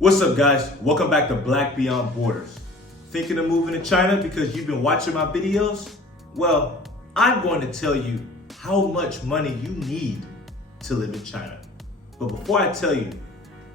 What's up, guys? Welcome back to Black Beyond Borders. Thinking of moving to China because you've been watching my videos? Well, I'm going to tell you how much money you need to live in China. But before I tell you,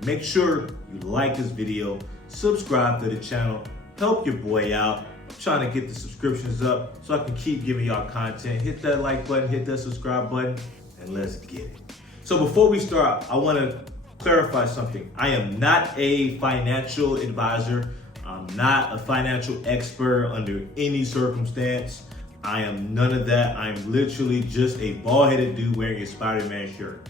make sure you like this video, subscribe to the channel, help your boy out. I'm trying to get the subscriptions up so I can keep giving y'all content. Hit that like button, hit that subscribe button, and let's get it. So before we start, I want to clarify something. I am not a financial advisor. I'm not a financial expert under any circumstance. I am none of that. I'm literally just a bald-headed dude wearing a Spider-Man shirt.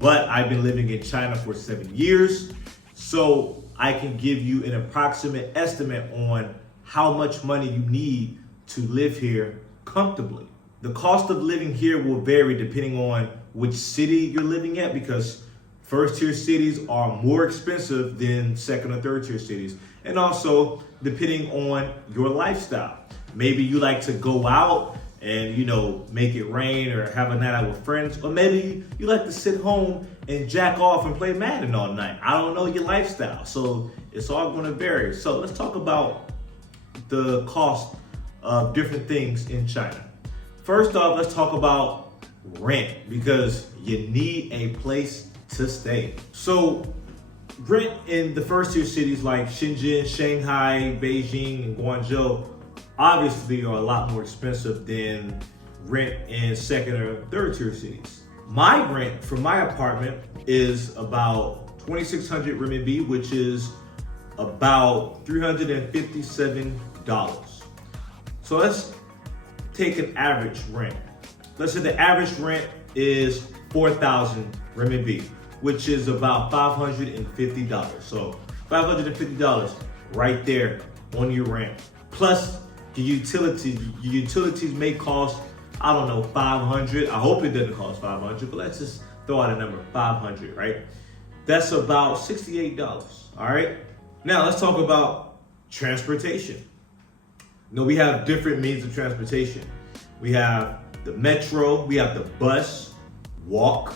But I've been living in China for 7 years, so I can give you an approximate estimate on how much money you need to live here comfortably. The cost of living here will vary depending on which city you're living at, because first-tier cities are more expensive than second or third-tier cities. And also, depending on your lifestyle. Maybe you like to go out and, make it rain or have a night out with friends. Or maybe you like to sit home and jack off and play Madden all night. I don't know your lifestyle. So it's all going to vary. So let's talk about the cost of different things in China. First off, let's talk about rent, because you need a place to stay. So rent in the first tier cities like Shenzhen, Shanghai, Beijing, and Guangzhou obviously are a lot more expensive than rent in second or third tier cities. My rent for my apartment is about 2,600 renminbi, which is about $357. So let's take an average rent. Let's say the average rent is 4,000 renminbi, which is about $550. So $550 right there on your rent. Plus your utilities. Your utilities may cost, I don't know, 500. I hope it doesn't cost 500, but let's just throw out a number, 500, right? That's about $68, all right? Now let's talk about transportation. We have different means of transportation. We have the metro, we have the bus, walk,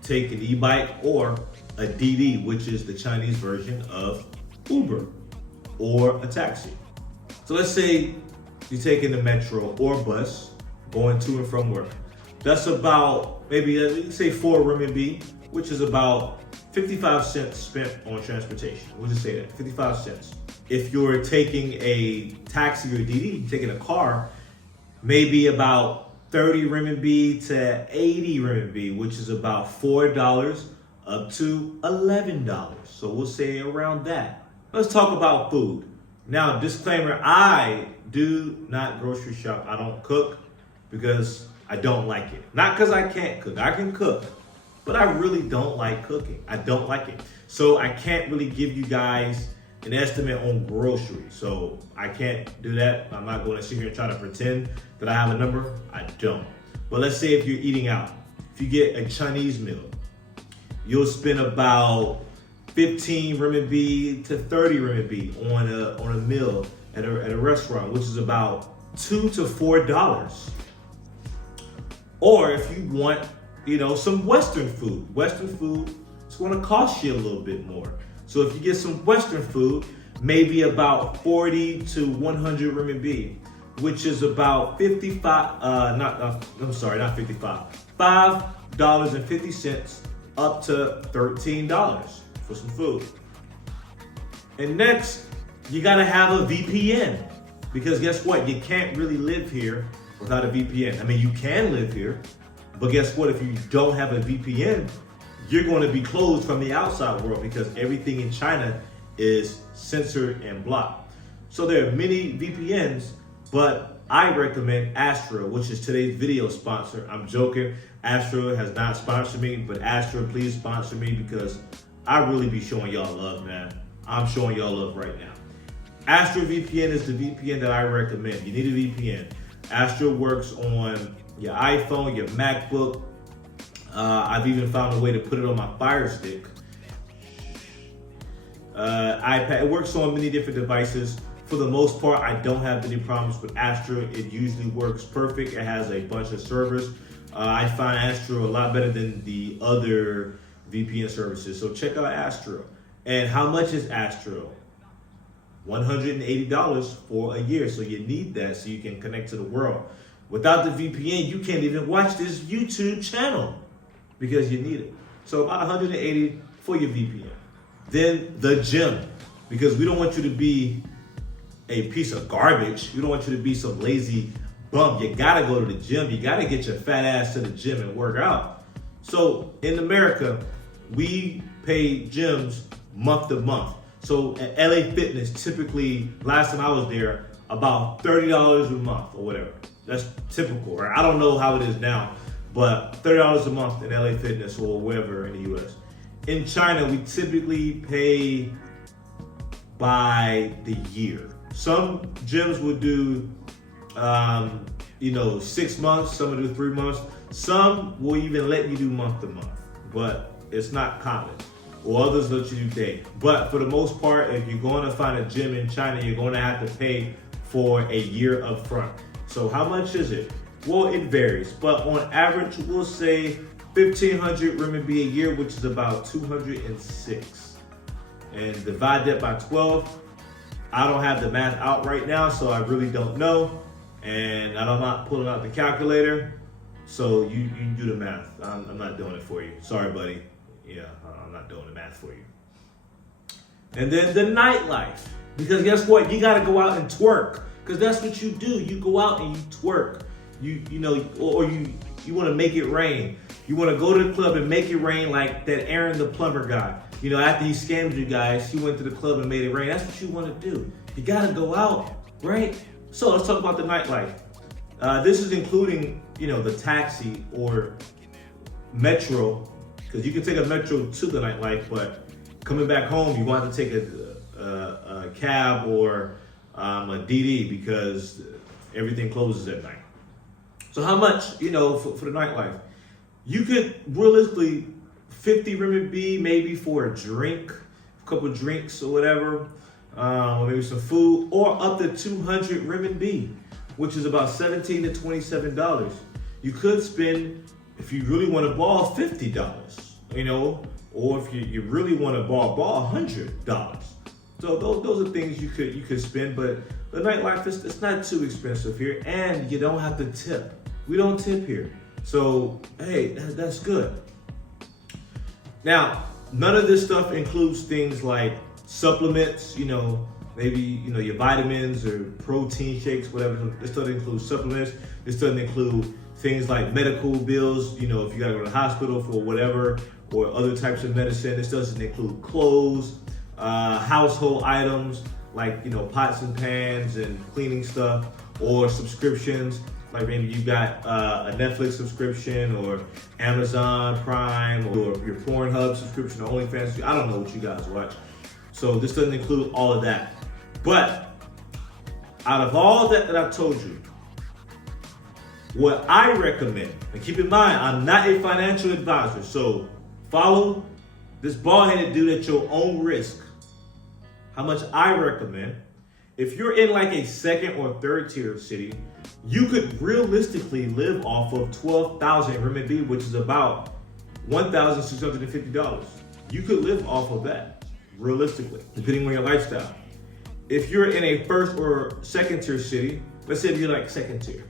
take an e-bike, or a DD, which is the Chinese version of Uber or a taxi. So let's say you're taking the metro or bus going to and from work. That's about maybe, let's say 4 renminbi, which is about 55 cents spent on transportation. We'll just say that, 55 cents. If you're taking a taxi or DD, you're taking a car, maybe about 30 renminbi to 80 renminbi, which is about $4 up to $11. So we'll say around that. Let's talk about food. Now, disclaimer, I do not grocery shop. I don't cook because I don't like it. Not because I can't cook. I can cook, but I really don't like cooking. I don't like it. So I can't really give you guys an estimate on groceries. So I can't do that. I'm not going to sit here and try to pretend that I have a number. I don't. But let's say if you're eating out, if you get a Chinese meal, you'll spend about 15 renminbi to 30 renminbi on a meal at a restaurant, which is about $2 to $4. Or if you want, some Western food. Western food is going to cost you a little bit more. So if you get some Western food, maybe about 40 to 100 renminbi, which is about $5.50 up to $13 for some food. And next, you gotta have a VPN, because guess what? You can't really live here without a VPN. I mean, you can live here, but guess what? If you don't have a VPN, you're going to be closed from the outside world, because everything in China is censored and blocked. So there are many VPNs, but I recommend Astra, which is today's video sponsor. I'm joking. Astra has not sponsored me, but Astra, please sponsor me, because I really be showing y'all love, man. I'm showing y'all love right now. Astra VPN is the VPN that I recommend. You need a VPN. Astra works on your iPhone, your MacBook. I've even found a way to put it on my Fire Stick. iPad. It works on many different devices. For the most part, I don't have any problems with Astra. It usually works perfect. It has a bunch of servers. I find Astra a lot better than the other VPN services. So check out Astra. And how much is Astro? $180 for a year. So you need that so you can connect to the world. Without the VPN, you can't even watch this YouTube channel because you need it. So about $180 for your VPN. Then the gym, because we don't want you to be a piece of garbage. We don't want you to be some lazy bum. You gotta go to the gym. You gotta get your fat ass to the gym and work out. So in America, we pay gyms month to month. So at LA Fitness, typically, last time I was there, about $30 a month or whatever. That's typical, right? I don't know how it is now, but $30 a month in LA Fitness or wherever in the US. In China, we typically pay by the year. Some gyms will do, 6 months, some will do 3 months. Some will even let you do month to month, but it's not common. Or others let you do day. But for the most part, if you're going to find a gym in China, you're going to have to pay for a year up front. So how much is it? Well, it varies, but on average, we'll say 1,500 RMB a year, which is about 206. And divide that by 12. I don't have the math out right now, so I really don't know. And I'm not pulling out the calculator, so you do the math. I'm not doing it for you. Sorry, buddy. Yeah, I'm not doing the math for you. And then the nightlife. Because guess what? You gotta go out and twerk. Because that's what you do. You go out and you twerk. You want to make it rain. You want to go to the club and make it rain like that Aaron the plumber guy. After he scammed you guys, he went to the club and made it rain. That's what you want to do. You gotta go out, right? So let's talk about the nightlife. This is including, the taxi or metro. Because you can take a metro to the nightlife, but coming back home, you want to take a cab or a DD because everything closes at night. So how much, for the nightlife? You could realistically 50 RMB maybe for a drink, a couple of drinks or whatever, or maybe some food, or up to 200 RMB, which is about $17 to $27. You could spend, if you really want to ball, $50, or if you really want to ball $100. So those are things you could spend, but the nightlife it's not too expensive here, and you don't have to tip. We don't tip here, so hey, that's good. Now, none of this stuff includes things like supplements. Maybe your vitamins or protein shakes, whatever. This doesn't include supplements. This doesn't include things like medical bills, if you gotta go to the hospital for whatever, or other types of medicine. This doesn't include clothes, household items like, pots and pans and cleaning stuff, or subscriptions. Like maybe you got a Netflix subscription or Amazon Prime or your Pornhub subscription or OnlyFans. I don't know what you guys watch. So this doesn't include all of that. But out of all that I've told you, what I recommend, and keep in mind, I'm not a financial advisor, so follow this bald-headed dude at your own risk. How much I recommend, if you're in like a second or third tier city, you could realistically live off of 12,000 RMB, which is about $1,650. You could live off of that, realistically, depending on your lifestyle. If you're in a first or second tier city, let's say if you're like second tier,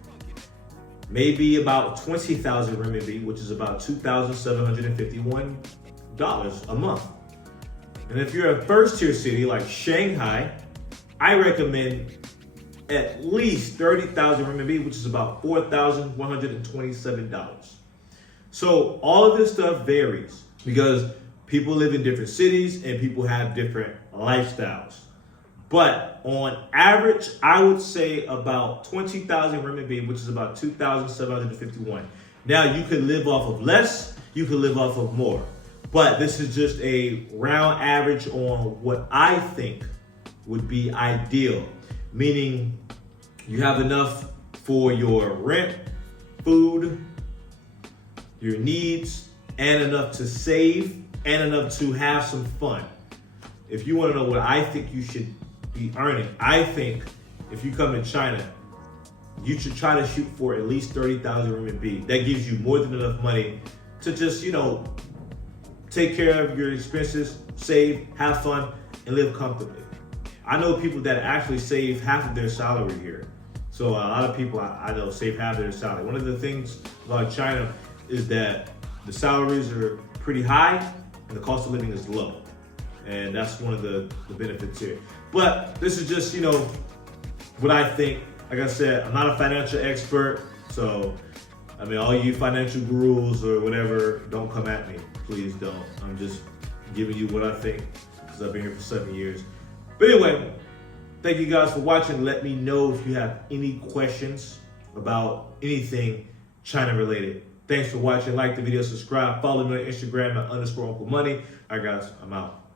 maybe about 20,000 RMB, which is about $2,751 a month. And if you're a first tier city like Shanghai, I recommend at least 30,000 RMB, which is about $4,127. So all of this stuff varies because people live in different cities and people have different lifestyles. But on average, I would say about 20,000 RMB, which is about 2,751. Now you could live off of less, you could live off of more. But this is just a round average on what I think would be ideal. Meaning you have enough for your rent, food, your needs, and enough to save, and enough to have some fun. If you want to know what I think you should be earning, I think if you come in China, you should try to shoot for at least 30,000 RMB. That gives you more than enough money to just, take take care of your expenses, save, have fun, and live comfortably. I know people that actually save half of their salary here. So a lot of people I know save half of their salary. One of the things about China is that the salaries are pretty high and the cost of living is low. And that's one of the benefits here. But this is just, what I think. Like I said, I'm not a financial expert. So, all you financial gurus or whatever, don't come at me. Please don't. I'm just giving you what I think because I've been here for 7 years. But anyway, thank you guys for watching. Let me know if you have any questions about anything China related. Thanks for watching. Like the video, subscribe, follow me on Instagram at _Uncle Money. All right, guys, I'm out.